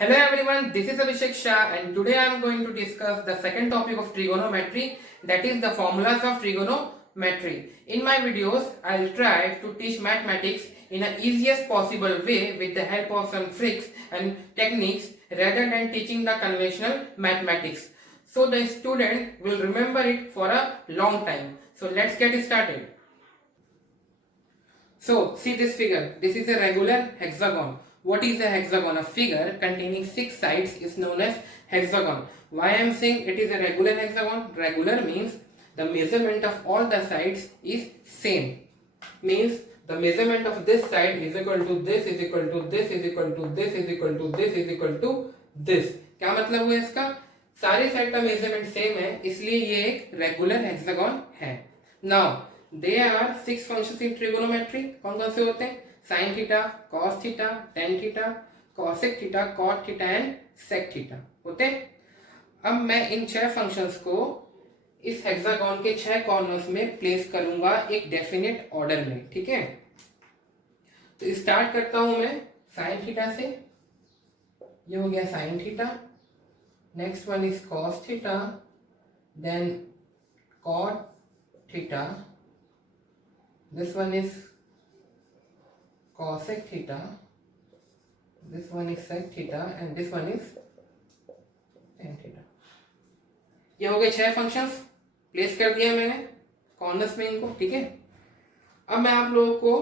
Hello everyone, this is Abhishek Shah and today I am going to discuss the second topic of trigonometry, that is the formulas of trigonometry. In my videos, I will try to teach mathematics in an easiest possible way with the help of some tricks and techniques rather than teaching the conventional mathematics. So the student will remember it for a long time. So let's get started. So see this figure. This is a regular hexagon. What is a hexagon? A figure containing 6 sides is known as hexagon. Why I am saying it is a regular hexagon? Regular means the measurement of all the sides is same. Means the measurement of this side is equal to this is equal to this is equal to this is equal to this is equal to this. क्या मतलब हुआ इसका? सारे side का measurement same है, इसलिए ये एक रेगुलर हेक्सागन है. Now there are 6 functions in trigonometry. कौन कौन से होते हैं? Sine theta, cos theta, tan theta, cosec theta, cot theta and sec theta होते हैं. अब मैं इन 6 फंक्शंस को इस हेक्सागन के 6 कॉर्नर्स में प्लेस करूंगा एक डेफिनेट ऑर्डर में. ठीक है, तो स्टार्ट करता हूं मैं साइन थीटा से. ये हो गया sine theta. Next one is cos theta, then cot theta, this one is cosec theta, this one is sec theta and this one is tan theta. ये हो गए 6 फंक्शंस. प्लेस कर दिया मैंने कॉर्नर्स में इनको. ठीक है, अब मैं आप लोगों को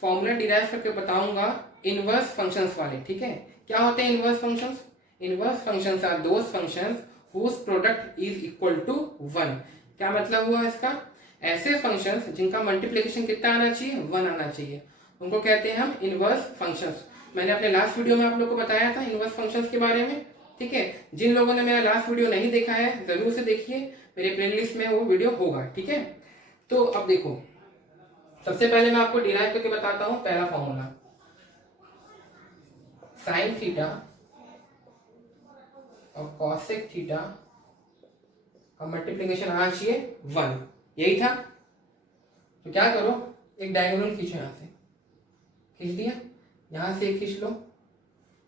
फॉर्मूला डिराइव करके बताऊंगा इनवर्स फंक्शंस वाले. ठीक है, क्या होते हैं inverse functions? Inverse functions are those functions whose product is equal to 1. क्या मतलब हुआ इसका? ऐसे फंक्शंस जिनका मल्टीप्लिकेशन कितना आना चाहिए? 1 आना चाहिए, उनको कहते हैं हम इनवर्स फंक्शंस. मैंने अपने लास्ट वीडियो में आप लोगों को बताया था इनवर्स फंक्शंस के बारे में. ठीक है, जिन लोगों ने मेरा लास्ट वीडियो नहीं देखा है जरूर से देखिए, मेरे प्लेलिस्ट में वो वीडियो होगा. ठीक है, तो अब देखो, सबसे पहले मैं आपको डिराइव करके बताता हूं पहला फॉर्मूला. साइन थीटा और कॉसेक थीटा का मल्टीप्लिकेशन आना चाहिए 1. यही था. तो क्या करो, एक डायगोनल खींचो. यहां से खींच दिया, यहां से एक खींच लो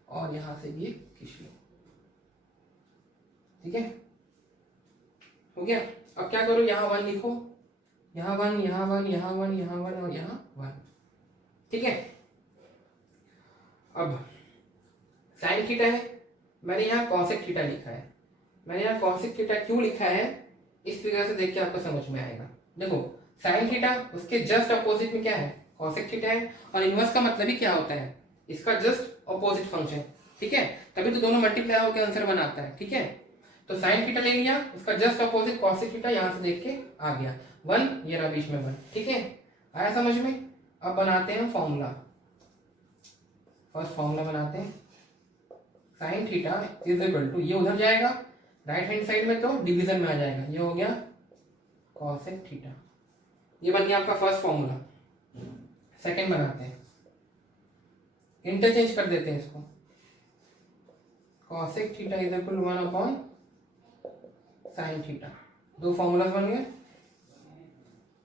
और यहां से भी एक खींच लो. ठीक है, हो गया. अब क्या करो, यहां 1 लिखो, यहां 1, यहां 1, यहां 1, यहां 1 और यहां 1. ठीक है, अब साइन थीटा है, मैंने यहां कॉसेक थीटा लिखा है. मैंने यहां कॉसेक थीटा क्यों लिखा है, इस फिगर से देख के आपको समझ में आएगा. देखो, साइन थीटा उसके जस्ट अपोजिट में क्या है? कॉसेक थीटा है. और इनवर्स का मतलब ही क्या होता है? इसका जस्ट अपोजिट फंक्शन. ठीक है, तभी तो दोनों मल्टीप्लाई होकर आंसर बनाता है. ठीक है, तो साइन थीटा ले लिया, उसका जस्ट अपोजिट कॉसेक थीटा, यहां से देख के आ गया 1, ये रहा बीच में 1. ठीक है, आया समझ में? अब बनाते हैं फॉर्मूला. फर्स्ट फॉर्मूला बनाते हैं. Sine theta is equal to, ये उधर जाएगा राइट हैंड साइड में तो डिवीजन में आ जाएगा. ये हो गया कॉसेक थीटा. ये बन गया आपका फर्स्ट फॉर्मूला. सेकंड बनाते हैं, इंटरचेंज कर देते हैं इसको. Cosec theta is equal to 1 upon sine theta. 2 formulas बन गए.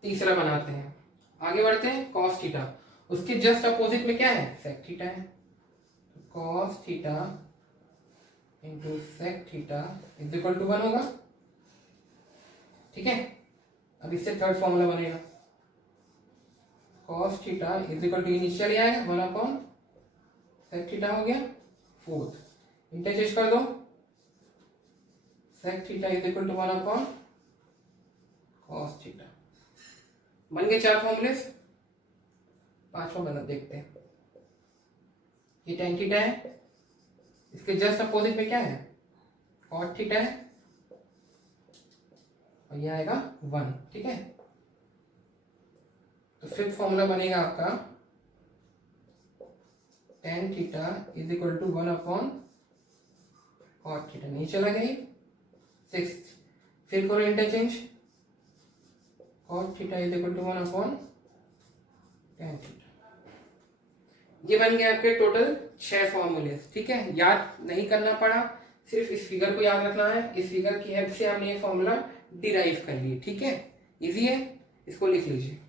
तीसरा बनाते हैं, आगे बढ़ते हैं. कॉस थीटा, उसके जस्ट अपोजिट में क्या है? सेक थीटा है. Cos theta into sec theta is equal to 1 होगा. ठीक है, अब इससे थर्ड फॉर्मूला बनेगा. Cos theta is equal to initial आएगा 1 अपॉन सेक थीटा हो गया. फोर्थ, इंटरचेंज कर दो. Sec theta is equal to 1 upon cos theta. बन गए 4 फॉर्मूले. पांचवा बना देखते हैं. ये टेन थीटा है, इसके जस्ट अपोजिट में क्या है? कॉट थीटा है और ये आएगा 1. ठीक है, तो फिफ्थ फॉर्मूला बनेगा आपका tan theta is equal to 1 upon cot theta. नहीं चला गई. सिक्स्थ, फिर करो interchange. Cot theta is equal to 1 upon tan theta. ये बन गया आपके टोटल 6 फॉर्मूले. ठीक है, याद नहीं करना पड़ा, सिर्फ इस फिगर को याद रखना है. इस फिगर की हेल्प से हमने ये फॉर्मूला डिराइव कर लिए. ठीक है, इजी है, इसको लिख लीजिए.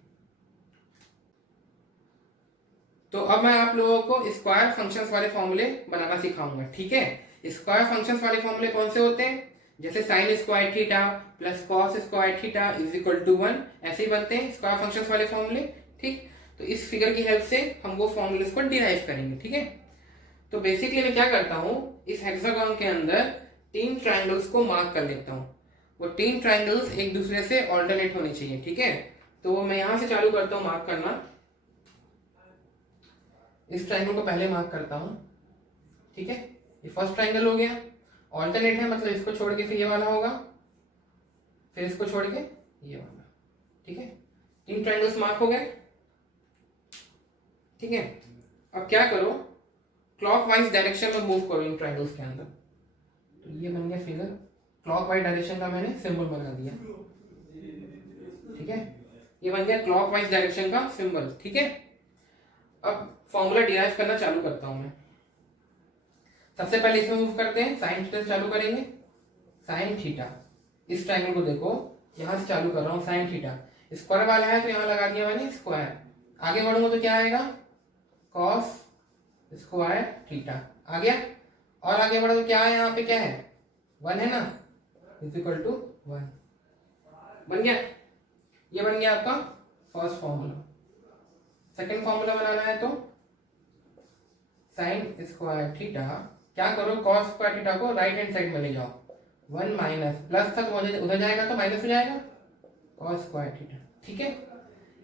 तो अब मैं आप लोगों को स्क्वायर फंक्शंस वाले फॉर्मूले बनाना सिखाऊंगा, ठीक है। स्क्वायर फंक्शंस वाले फॉर्मूले कौन से होते हैं, जैसे sine square theta plus cos square theta is equal to 1, ऐसे ही बनते हैं स्क्वायर फंक्शंस वाले फॉर्मूले, ठीक। तो इस फिगर की हेल्प से हम वो फॉर्मूलेस को डिराइव करेंगे, ठीक है। तो बेसिकली मैं क्या करता हूँ, इस हेक्सागोन के अंदर 3 ट्रायंगल्स को मार्क कर लेता हूँ। वो 3 ट्रायंगल्स एक दूसरे से ऑल्टरनेट होने चाहिए, ठीक है। तो मैं यहां से चालू करता हूँ मार्क करना। इस ट्रायंगल को पहले मार्क करता हूँ, ठीक है। ये फर्स्ट ट्रायंगल हो गया, ऑल्टरनेट है मतलब इसको छोड़ के फिर ये वाला होगा, फिर इसको छोड़ के ये वाला, ठीक है। 3 ट्रायंगल्स मार्क हो गए, ठीक है। अब क्या करो, क्लॉकवाइज डायरेक्शन में मूव करो इन ट्रायंगल्स के अंदर। तो ये बन गया फिगर, क्लॉकवाइज डायरेक्शन का मैंने सिंबल बना दिया, ठीक है। ये बन गया क्लॉकवाइज डायरेक्शन का सिंबल, ठीक है। अब फॉर्मूला डिराइव करना चालू करता हूं मैं। सबसे पहले इसमें मूव करते हैं, साइन थीटा से चालू करेंगे। साइन थीटा, इस ट्रायंगल को देखो, यहां से चालू कर रहा हूं साइन थीटा, स्क्वायर वाला है तो यहां लगा दिया मैंने स्क्वायर। आगे बढ़ूंगा तो क्या आएगा, कॉस स्क्वायर थीटा आ गया। और आगे बढ़ो तो क्या है, यहाँ पे क्या है, 1 है ना, इज इक्वल टू 1 बन गया। ये बन गया आपका फर्स्ट फॉर्मूला। सेकंड फॉर्मूला बनाना है तो साइन स्क्वायर थीटा, क्या करो, कॉस स्क्वायर थीटा को राइट हैंड साइड में ले जाओ, 1 माइनस प्लस था तो उधर जाएगा तो माइनस हो जाएगा, कॉस स्क्वायर थीटा, ठीक है।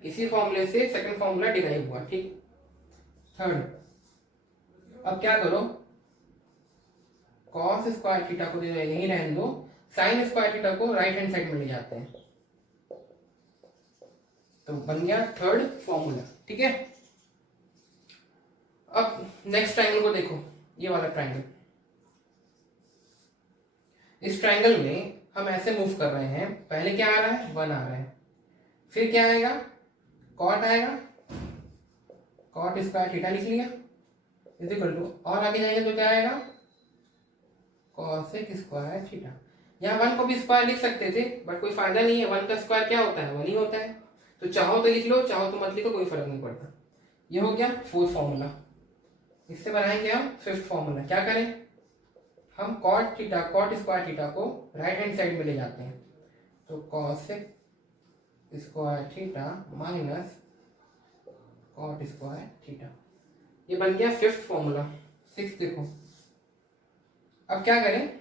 इसी फॉर्मूले से सेकंड फॉर्मूला डिराइव हुआ, ठीक। थर्ड, अब क्या करो, कॉस स्क्वायर थीटा को यहीं रहने दो, साइन स्क्वायर थीटा को राइट हैंड साइड में ले जाते हैं, तो बन गया थर्ड फॉर्मूला, ठीक है। अब नेक्स्ट ट्रायंगल को देखो, ये वाला ट्रायंगल। इस ट्रायंगल में हम ऐसे मूव कर रहे हैं, पहले क्या आ रहा है, 1 आ रहा है, फिर क्या आएगा, कॉट आएगा, कॉट स्क्वायर थीटा लिख लिया इज इक्वल टू, और आगे जाएंगे तो क्या आएगा, कॉसेक स्क्वायर थीटा। यहाँ 1 को भी स्क्वायर लिख सकते थे बट कोई फायदा नहीं है, 1 का स्क्वायर क्या होता है, 1 ही होता है। तो चाहो तो लिख लो, चाहो तो मत लिखो, कोई फर्क नहीं पड़ता। ये हो गया फोर्थ फॉर्मूला। इससे बनाएंगे हम फिफ्थ फॉर्मूला। क्या करें, हम cot theta, cot square theta को राइट हैंड साइड में ले जाते हैं, तो cosec square theta minus cot square theta, ये बन गया फिफ्थ फॉर्मूला। सिक्स देखो, अब क्या करें,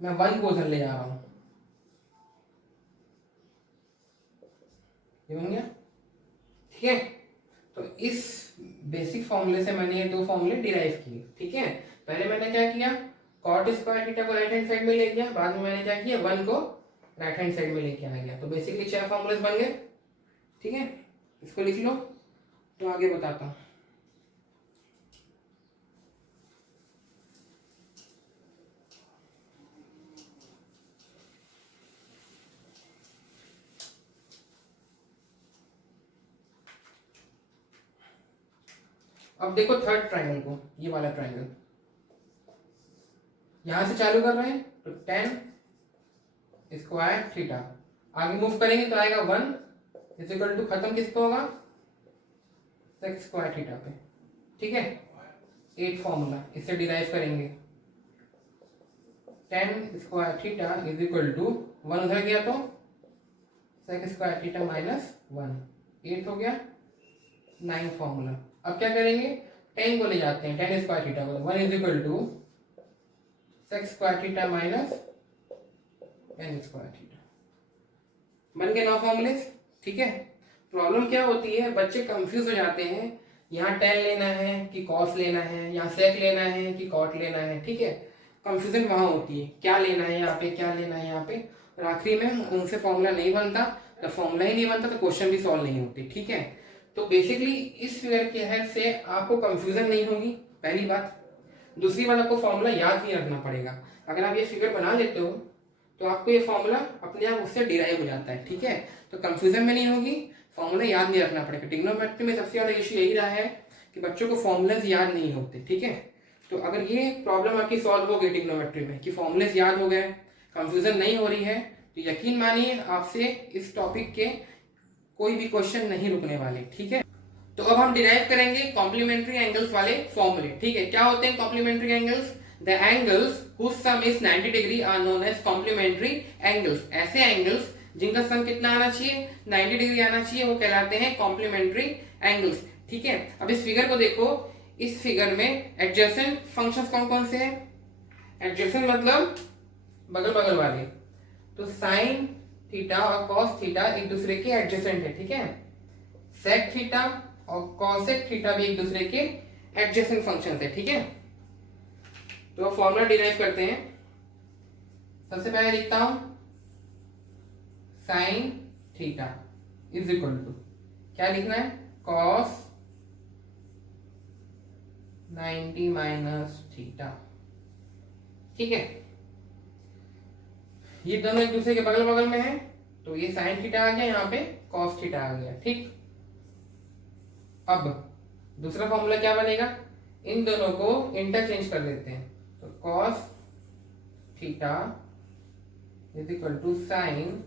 मैं 1 को उधर ले जा रहा हूं, ये बन गया, ठीक है। तो इस बेसिक फॉर्मूले से मैंने ये 2 फॉर्मूले डिराइव किए, ठीक है। पहले मैंने क्या किया, कॉट स्क्वायर थीटा को राइट हैंड साइड में ले गया, बाद में मैंने क्या किया, 1 को राइट हैंड साइड में लेके आ गया। तो बेसिकली 4 फॉर्मूलेस बन गए, ठीक है। इसको लिख लो, तो आगे बताता हूं। अब देखो थर्ड ट्रायंगल को, ये वाला ट्रायंगल, यहां से चालू कर रहे हैं तो 10 स्क्वायर थीटा, आगे मूव करेंगे तो आएगा 1 इज इक्वल टू, खत्म किस पे होगा, सेक स्क्वायर थीटा पे, ठीक है। 8 फॉर्मूला, इससे डिराइव करेंगे, 10 square theta is equal to 1 उधर गया तो सेक स्क्वायर थीटा माइनस 1, 8 हो गया। 9 फॉर्मूला, अब क्या करेंगे, 10 को ले जाते हैं, 10 स्क्वायर थीटा को, 1 is equal to sec square theta minus 10 square theta, बन गए 9 फॉर्मूले, ठीक है। प्रॉब्लम क्या होती है, बच्चे कंफ्यूज हो जाते हैं, यहाँ 10 लेना है कि कॉस लेना है, यहाँ सेक लेना है कि कॉट लेना है, ठीक है। कंफ्यूजन वहां होती है, क्या लेना है यहाँ पे, क्या लेना है यहाँ पे, और आखिरी में उनसे फॉर्मूला नहीं बनता, जब फॉर्मूला ही नहीं बनता तो क्वेश्चन भी सॉल्व नहीं होते, ठीक है। तो बेसिकली इस फिगर की हेल्प से आपको कंफ्यूजन नहीं होगी, पहली बात। दूसरी बात, आपको फॉर्मूला याद नहीं रखना पड़ेगा। अगर आप ये फिगर बना लेते हो तो आपको ये फॉर्मूला अपने आप उससे डिराइव हो जाता है, ठीक है। तो कंफ्यूजन में नहीं होगी, फॉर्मूला याद नहीं रखना पड़ेगा। ट्रिग्नोमेट्री में सबसे ज्यादा इशू यही रहा है कि बच्चों को फॉर्मूलाज याद नहीं होते, ठीक है। तो अगर ये प्रॉब्लम आपकी सॉल्व हो गई ट्रिग्नोमेट्री में कि फॉर्मूलाज याद हो गए, कंफ्यूजन नहीं हो रही है तो यकीन मानिए आपसे इस टॉपिक के कोई भी क्वेश्चन नहीं रुकने वाले, ठीक है। तो अब हम डिराइव करेंगे कॉम्प्लीमेंट्री एंगल्स वाले फॉर्मूले, ठीक है। क्या होते हैं complementary angles? The angles whose sum is 90 degree are known as complementary angles. ऐसे एंगल्स जिनका सम कितना आना चाहिए, 90 डिग्री आना चाहिए, वो कहलाते हैं कॉम्प्लीमेंट्री एंगल्स, ठीक है। अब इस फिगर को देखो, इस फिगर में एडजेसेंट फंक्शंस कौन कौन से हैं? एडजेसेंट मतलब बगल बगल वाले, तो साइन थीटा और कॉस थीटा एक दूसरे के एडजेसेंट है, ठीक है। सेक थीटा और कॉसेक थीटा भी एक दूसरे के एडजेसेंट फंक्शंस है, ठीक है। तो फॉर्मूला डिराइव करते हैं। सबसे पहले लिखता हूं sine theta is equal to, क्या लिखना है, कॉस 90 माइनस थीटा, ठीक है। ये दोनों एक दूसरे के बगल बगल में है, तो ये साइन थीटा आ गया, यहाँ पे कॉस थीटा आ गया, ठीक। अब दूसरा फॉर्मूला क्या बनेगा, इन दोनों को इंटरचेंज कर देते हैं, तो cos theta is equal to sine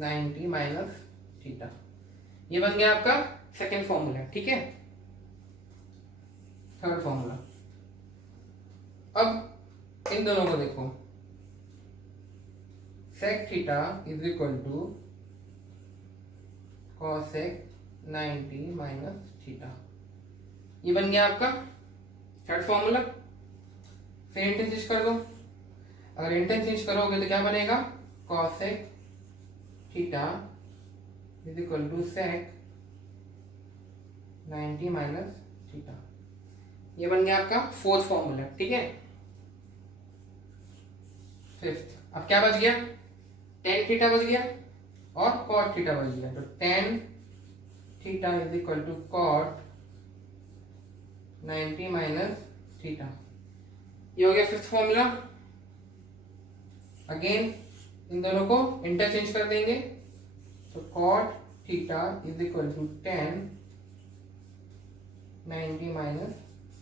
90 minus theta. ये बन गया आपका सेकेंड फॉर्मूला, ठीक है। थर्ड फॉर्मूला, अब इन दोनों को देखो, sec theta is equal to cosec 90 minus theta. ये बन गया आपका थर्ड फॉर्मूला। फिर इंटरचेंज कर दो, अगर इंटरचेंज करोगे तो क्या बनेगा, cosec theta is equal to sec 90 minus theta. ये बन गया आपका फोर्थ फॉर्मूला, ठीक है। फिफ्थ, अब क्या बच गया, टेन थीटा बच गया और कॉट थीटा बच गया, तो tan theta is equal to cot 90 minus theta. ये हो गया फिफ्थ फॉर्मूला। अगेन इन दोनों को इंटरचेंज कर देंगे, तो cot theta is equal to 10 90 minus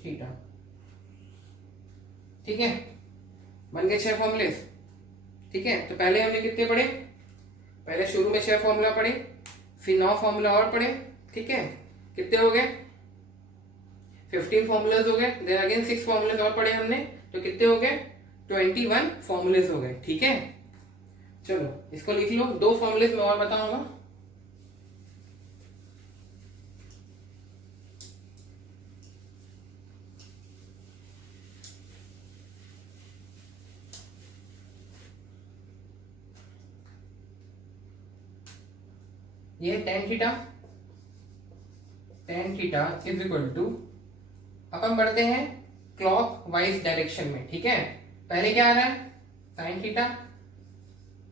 theta, ठीक है। बन गए 6 फॉर्मूले, ठीक है। तो पहले हमने कितने पढ़े, पहले शुरू में 6 फॉर्मूला पढ़े, फिर 9 फॉर्मूला और पढ़े, ठीक है। कितने हो गए, 15 फॉर्मूलाज हो गए। देन अगेन 6 फॉर्मूलाज और पढ़े हमने, तो कितने हो गए, 21 फॉर्मूलाज हो गए, ठीक है। चलो इसको लिख लो, 2 फॉर्मूलाज मैं और बताऊंगा। ये tan theta is equal to, अब हम बढ़ते हैं क्लॉक वाइज डायरेक्शन में, ठीक है। पहले क्या आ रहा है, साइन थीटा,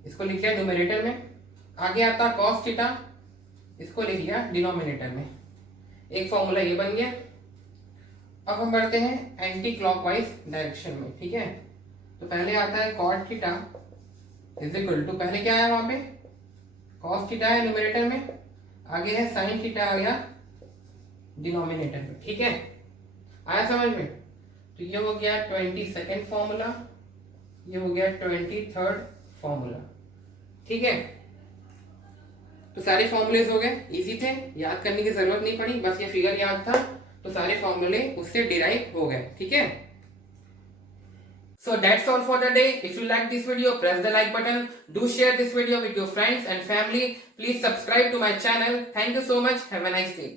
इसको लिख लिया न्यूमरेटर में। आगे आता कॉस थीटा, इसको लिख लिया डिनोमिनेटर में। एक फॉर्मूला ये बन गया। अब हम बढ़ते हैं एंटी क्लॉकवाइज डायरेक्शन में, ठीक है। तो पहले आता है cot theta is equal to, पहले क्या है वहां पे, कॉस थीटा है न्यूमरेटर में, आगे है साइन थीटा आ गया डिनोमिनेटर में, ठीक है। आया समझ में? तो ये हो गया 22nd फॉर्मूला, ये हो गया 23rd फॉर्मूला, ठीक है। तो सारे फॉर्मूलेज हो गए, इजी थे, याद करने की जरूरत नहीं पड़ी, बस ये फिगर याद था तो सारे फॉर्मूले उससे डिराइव हो गए, ठीक है। So that's all for the day. If you like this video, press the like button. Do share this video with your friends and family. Please subscribe to my channel. Thank you so much. Have a nice day.